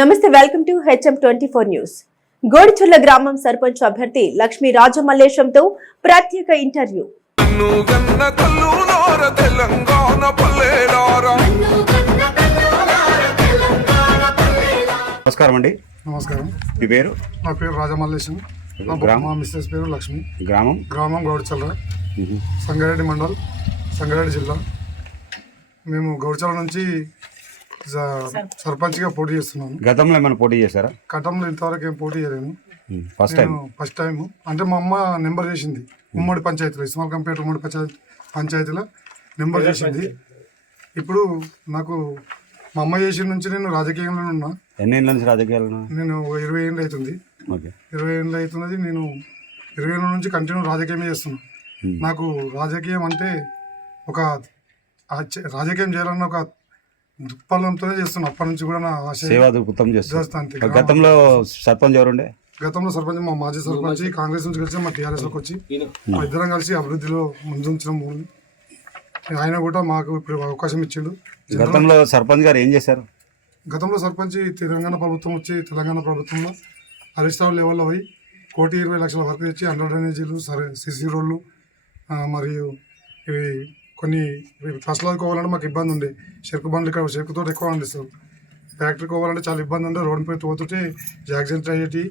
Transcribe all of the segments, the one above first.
నమస్తే, welcome to HM24 news. గోడిచర్ల గ్రామం సర్పంచ్ అభ్యర్థి లక్ష్మీ రాజమల్లేశంతో ప్రత్యేక ఇంటర్వ్యూ. నమస్కారం అండి. నమస్కారం. మీ పేరు? నా పేరు రాజమల్లేశం. మా మిస్సెస్ పేరు లక్ష్మి. గ్రామం గౌడిచర్ల, సంగారెడ్డి మండల్, సంగారెడ్డి జిల్లా. మేము గౌడిచర్ల నుంచి సర్పంచ్గా పోటీ చేస్తున్నాను. గతంలో ఏమైనా పోటీ చేశారా? గతంలో ఇంతవరకు ఏం పోటీ చేయలేను. ఫస్ట్ టైం అంటే మా అమ్మ నెంబర్ చేసింది ఉమ్మడి పంచాయతీలో, ఇస్మాల్కంపేట ఉమ్మడి పంచాయతీలో నెంబర్ చేసింది. ఇప్పుడు నాకు మా అమ్మ చేసిన నుంచి నేను రాజకీయంలో ఉన్నా. ఎన్ని ఏళ్ళ నుంచి రాజకీయాలు? నేను 20 ఏళ్ళు అవుతుంది. 20 ఏళ్ళు అవుతున్నది. నేను 20 ఏళ్ళ నుంచి కంటిన్యూ రాజకీయమే చేస్తున్నాను. నాకు రాజకీయం అంటే ఒక రాజకీయం చేయాలన్న ఒక దృక్పథంతోనే చేస్తున్నాను. అప్పటి నుంచి కూడా నా సేవా దృక్పథం చేస్తాను. గతంలో సర్పంచ్ ఎవరుండే? గతంలో సర్పంచ్ మా మాజీ సర్పంచ్ కాంగ్రెస్ నుంచి కలిసి మా టీఆర్ఎస్లోకి వచ్చి మా ఇద్దరం కలిసి అభివృద్ధిలో ముందుంచడం. ఆయన కూడా మాకు ఇప్పుడు అవకాశం ఇచ్చిండు. గతంలో సర్పంచ్ గారు ఏం చేశారు? గతంలో సర్పంచ్ తెలంగాణ ప్రభుత్వం వచ్చి తెలంగాణ ప్రభుత్వంలో హరీశ్రావు లెవెల్లో పోయి 1,20,00,000 వరకు తెచ్చి అండర్ డ్రైనేజీలు, సిసి రోడ్లు, మరియు ఇవి కొన్ని ఫసలాలు కోవాలంటే మాకు ఇబ్బంది ఉండే. చెరుకు బండ్లు ఇక్కడ చెరుకుతో ఎక్కువ పండిస్తారు. ఫ్యాక్టరీ కోవాలంటే చాలా ఇబ్బంది ఉండే. రోడ్డు పై తోతుంటే యాక్సిడెంట్ అయ్యేటి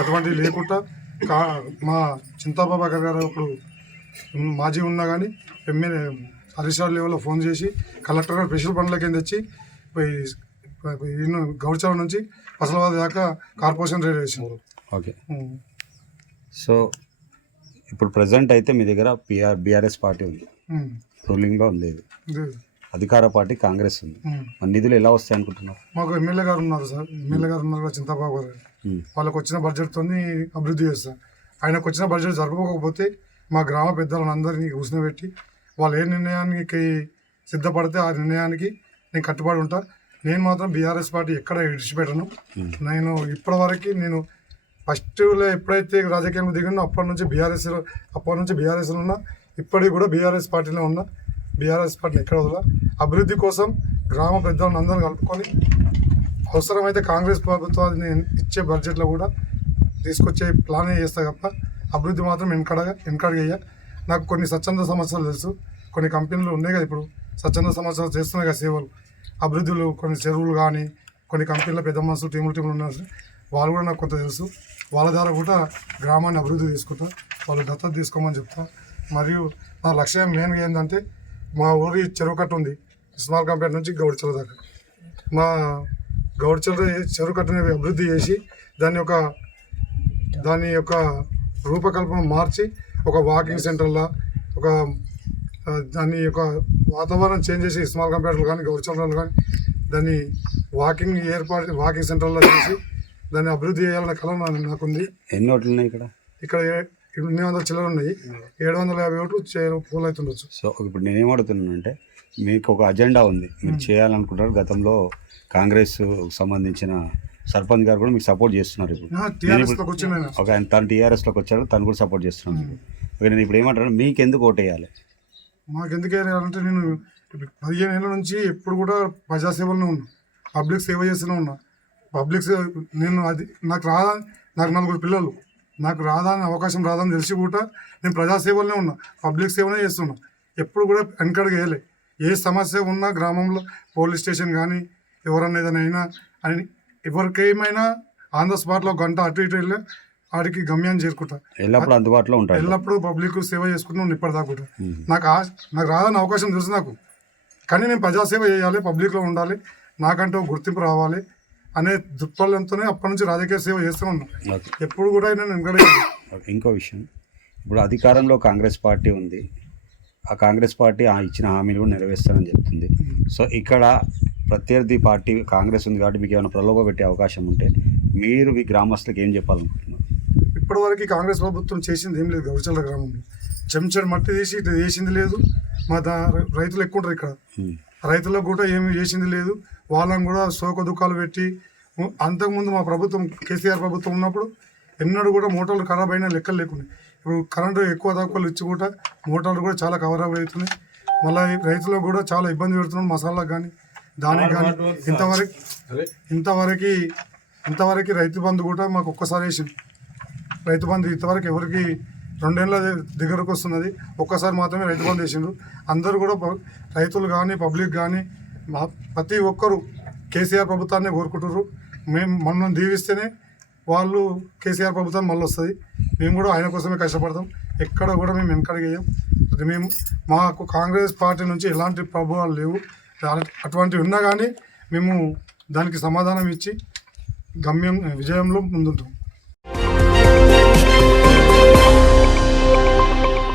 అటువంటివి లేకుండా మా చింతాబాబాకర్ గారు అప్పుడు మాజీ ఉన్నా కానీ ఎమ్మెల్యే హరీశ్రావు లెవెల్లో ఫోన్ చేసి కలెక్టర్ గారు స్పెషల్ బండ్లకి తెచ్చి గౌడిచర్ల నుంచి ఫసలాబాద్ దాకా కార్పొరేషన్ రేట్ వేసినారు. ఓకే. సో ఇప్పుడు ప్రజెంట్ అయితే మీ దగ్గర బీఆర్ఎస్ పార్టీ ఉంది, రూలింగ్లో ఉంది. అధికార పార్టీ కాంగ్రెస్ ఉంది. మన నిధులు ఎలా వస్తాయి అనుకుంటున్నారు? మాకు ఎమ్మెల్యే గారు ఉన్నారు సార్. ఎమ్మెల్యే గారు ఉన్నారు చింతాబాబు గారు. వాళ్ళకు వచ్చిన బడ్జెట్తో అభివృద్ధి చేస్తారు. ఆయనకు వచ్చిన బడ్జెట్ జరపకపోతే మా గ్రామ పెద్దలను అందరినీ కూర్చోబెట్టి వాళ్ళు ఏ నిర్ణయానికి సిద్ధపడితే ఆ నిర్ణయానికి నేను కట్టుబడి ఉంటా. నేను మాత్రం బీఆర్ఎస్ పార్టీ ఎక్కడ విడిచిపెట్టను. నేను ఇప్పటివరకు నేను ఫస్ట్లో ఎప్పుడైతే రాజకీయంలో దిగినో అప్పటి నుంచి బీఆర్ఎస్లో ఉన్నా. ఇప్పటికి కూడా బీఆర్ఎస్ పార్టీలో ఉన్నా. బీఆర్ఎస్ పార్టీని ఎక్కడ వదల. అభివృద్ధి కోసం గ్రామ పెద్దలను అందరూ కలుపుకొని అవసరమైతే కాంగ్రెస్ ప్రభుత్వాన్ని ఇచ్చే బడ్జెట్లో కూడా తీసుకొచ్చే ప్లానే చేస్తా తప్ప అభివృద్ధి మాత్రం వెనకడగయ్యా. నాకు కొన్ని స్వచ్ఛంద సంస్థలు తెలుసు. కొన్ని కంపెనీలు ఉన్నాయి కదా ఇప్పుడు స్వచ్ఛంద సంస్థలు చేస్తున్నాయి కదా సేవలు, అభివృద్ధులు. కొన్ని చెరువులు కానీ కొన్ని కంపెనీల పెద్ద మనసులు టీములు ఉన్నారు. వాళ్ళు కూడా నాకు కొంత తెలుసు. వాళ్ళ ద్వారా కూడా గ్రామాన్ని అభివృద్ధి తీసుకుంటా. వాళ్ళు దత్తత తీసుకోమని చెప్తా. మరియు నా లక్ష్యం మెయిన్గా ఏంటంటే మా ఊరి చెరువు కట్ట ఉంది, ఇస్మాల్కంపేట నుంచి గౌడిచర్ల దాకా. మా గౌడిచర్ల చెరువు కట్టని అభివృద్ధి చేసి దాని యొక్క రూపకల్పన మార్చి ఒక వాకింగ్ సెంటర్లా దాని యొక్క వాతావరణం చేంజ్ చేసి ఇస్మాల్కంపేటలో కానీ గౌడిచర్లలో కానీ దాన్ని వాకింగ్ సెంటర్లో చేసి దాన్ని అభివృద్ధి చేయాలనే కళ నాకుంది. ఎన్ని ఓట్లు ఉన్నాయి ఇక్కడ? 800 చిల్లర ఉన్నాయి. 750 ఓట్లు పోల్ అవుతుండొచ్చు. సో ఇప్పుడు నేనేం అడుగుతున్నానంటే మీకు ఒక అజెండా ఉంది, మీరు చేయాలనుకుంటారు. గతంలో కాంగ్రెస్ సంబంధించిన సర్పంచ్ గారు కూడా మీకు సపోర్ట్ చేస్తున్నారు. ఇప్పుడు తను టీఆర్ఎస్లోకి వచ్చారు, తను కూడా సపోర్ట్ చేస్తున్నాను. నేను ఇప్పుడు ఏమంటారు, మీకు ఎందుకు ఓటు వేయాలి? మాకు ఎందుకు వేయాలంటే నేను 15 ఏళ్ళ నుంచి ఎప్పుడు కూడా ప్రజాసేవలోనే ఉన్నా, పబ్లిక్ సేవ చేస్తూనే ఉన్నా. నేను నాకు 4 పిల్లలు, నాకు రాదని అవకాశం రాదని తెలిసి కూడా నేను ప్రజాసేవలోనే ఉన్నా, పబ్లిక్ సేవనే చేస్తున్నా. ఎప్పుడు కూడా వెనకడుగు వేయలే. ఏ సమస్య ఉన్నా గ్రామంలో పోలీస్ స్టేషన్ కానీ ఎవరన్నా ఏదైనా అయినా అని ఎవరికేమైనా ఆన్ ద స్పాట్లో గంట అటు ఇటు వెళ్ళి వాడికి గమ్యాన్ని చేరుకుంటా. ఎల్లప్పుడు అందుబాటులో ఉంటాయి. ఎల్లప్పుడూ పబ్లిక్ సేవ చేసుకుంటున్నాను ఇప్పటిదాకా కూడా. నాకు రాదని అవకాశం తెలుసు నాకు, కానీ నేను ప్రజాసేవ చేయాలి, పబ్లిక్లో ఉండాలి, నాకంటూ గుర్తింపు రావాలి అనే దృక్పథంతోనే అప్పటి నుంచి రాజకీయ సేవ చేస్తూ ఉన్నాను. ఎప్పుడు కూడా నేను ఇంకో విషయం, ఇప్పుడు అధికారంలో కాంగ్రెస్ పార్టీ ఉంది. ఆ కాంగ్రెస్ పార్టీ ఇచ్చిన హామీలు కూడా నెరవేర్స్తానని చెప్తుంది. సో ఇక్కడ ప్రత్యర్థి పార్టీ కాంగ్రెస్ ఉంది కాబట్టి మీకు ఏమైనా ప్రలోభ పెట్టే అవకాశం ఉంటే మీరు మీ గ్రామస్తులకు ఏం చెప్పాలనుకుంటున్నారు? ఇప్పటివరకు కాంగ్రెస్ ప్రభుత్వం చేసింది ఏం లేదు. గౌడిచర్ల గ్రామంలో చెంచడి మట్టి తీసి ఇట్లా చేసింది లేదు. మా రైతులు ఎక్కువ ఉంటారు ఇక్కడ, రైతులకు కూడా ఏమి చేసింది లేదు. వాళ్ళని కూడా శోక దుఃఖాలు పెట్టి, అంతకుముందు మా ప్రభుత్వం కేసీఆర్ ప్రభుత్వం ఉన్నప్పుడు ఎన్నడూ కూడా మోటార్లు ఖరాబ్ అయినా లెక్కలు లేకున్నాయి. ఇప్పుడు కరెంటు ఎక్కువ తక్కువలు ఇచ్చి కూడా మోటార్లు కూడా చాలా కవరబ్ అవుతున్నాయి. మళ్ళీ రైతులకు కూడా చాలా ఇబ్బంది పెడుతున్నాం. మసాలాకు కానీ దానికి కానీ ఇంతవరకు రైతు బంధు కూడా మాకు ఒక్కసారి వేసింది. రైతు బంధు ఇంతవరకు ఎవరికి 2 ఏళ్ళ దగ్గరకు వస్తున్నది, ఒక్కసారి మాత్రమే రైతు బంధు వేసిండ్రు. అందరూ కూడా రైతులు కానీ పబ్లిక్ కానీ ప్రతి ఒక్కరు కేసీఆర్ ప్రభుత్వాన్ని కోరుకుంటున్నారు. మనం దీవిస్తేనే వాళ్ళు కేసీఆర్ ప్రభుత్వం మళ్ళీ వస్తుంది. మేము కూడా ఆయన కోసమే కష్టపడతాం, ఎక్కడ కూడా మేము వెనకడిగేయం. మాకు కాంగ్రెస్ పార్టీ నుంచి ఎలాంటి ప్రభావాలు లేవు. అటువంటివి ఉన్నా కానీ మేము దానికి సమాధానం ఇచ్చి విజయంలో ముందుంటాం.